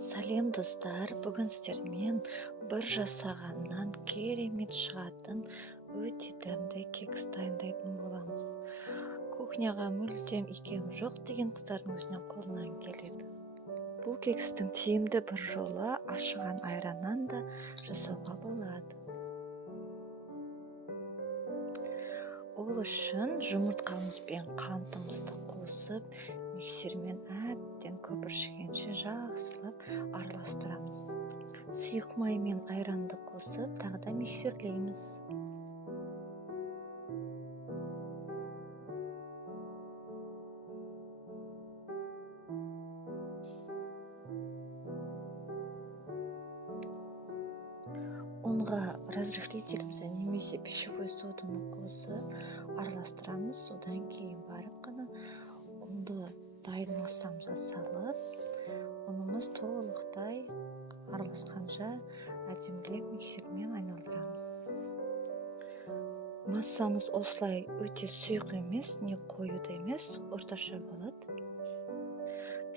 Сәлем достар, бүгін сіздермен бір жасағаннан керемет шығатын өте дәмді кекс дайындайтын боламыз. Кухняға мүлдем икем жоқ деген қыздардың өзінен қолынан келеді. Бұл кекстің тиімді бір жолы ашыған айраннан да жасауға болады. Ол үшін жұмыртқамыз бен қантымызды қосып, миксермен әбден көпіршігенше жақсылап араластырамыз. Сұйық май мен айранды қосып, тағы да миксерлейміз. Ұнға разрыхлителімізді немесе пищевой соданы қосып араластырамыз. Содан кейін барып қана ұнды дайын массамызға салып, ұнымыз толықтай араласқанша әдемілеп миксермен айналдырамыз. Массамыз осылай өте сұйық емес, не қоюды емес, орташа болады.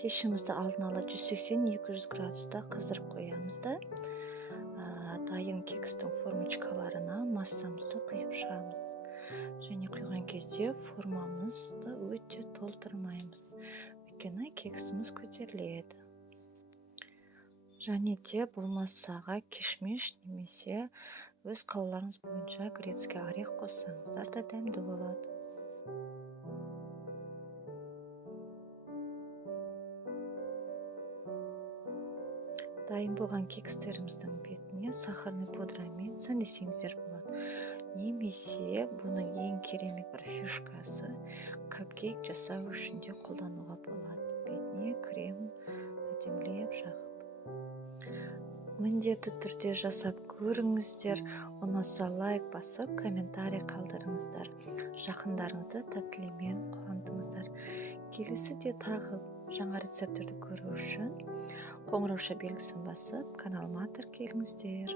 Пешімізді алдын ала 180-200 градуста қыздырып қоямыз да, дайын кекстің формочкаларына массамызды құйып шығамыз. Және құйған кезде формамызды өте толтырмаймыз, өйткені кексіміз көтеріледі. Және де бұл массаға кишмиш немесе өз қалауларыңыз бойынша грецкий орех қоссаңыздар да дәмді болады. Дайын болған кекстеріміздің бетіне сахарный пудрамен сәндесеңіздер болады. Немесе бұның ең керемет бір фишкасы капкейк жасау үшін де қолдануға болады. Бетіне крем әдемілеп жағып. Міндетті түрде жасап көріңіздер. Ұнаса лайк басып, комментарий қалдырыңыздар. Жақындарыңызды тәттілемен қуантыңыздар. Келесіде тағы жаңа рецепттерді көру үшін қоңырауша белгісін басып, каналыма тіркеліңіздер.